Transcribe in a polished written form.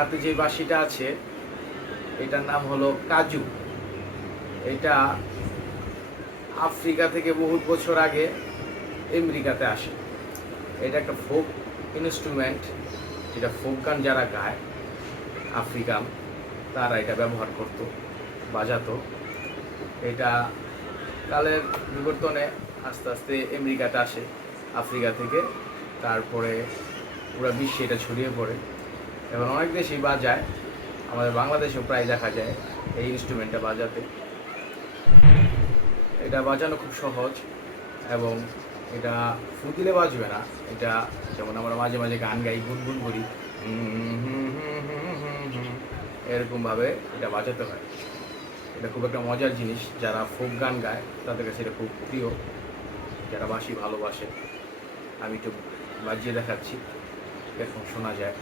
হাতে যে বাঁশিটা আছে এটার নাম হলো কাজু। এটা আফ্রিকা থেকে বহুত বছর আগে আমেরিকাতে আসে। এটা একটা ফোক ইনস্ট্রুমেন্ট, যেটা ফোক গান যারা গায় আফ্রিকান তারা এটা ব্যবহার করতো, বাজাতো। এটা কালের বিবর্তনে আস্তে আস্তে আমেরিকাতে আসে আফ্রিকা থেকে, তারপরে পুরো বিশ্বে এটা ছড়িয়ে পড়ে। এখন অনেক দেশেই বাজায়, আমাদের বাংলাদেশেও প্রায় দেখা যায় এই ইনস্ট্রুমেন্টটা বাজাতে। এটা বাজানো খুব সহজ এবং এটা ফু দিলে বাজবে না। এটা যেমন আমরা মাঝে মাঝে গান গাই, গুনগুন করি, এরকমভাবে এটা বাজাতে হয়। এটা খুব একটা মজার জিনিস, যারা ফোক গান গায় তাদের কাছে এটা খুব প্রিয়, যারা বাঁশি ভালোবাসে। আমি একটু বাজিয়ে দেখাচ্ছি, এরকম শোনা যায়।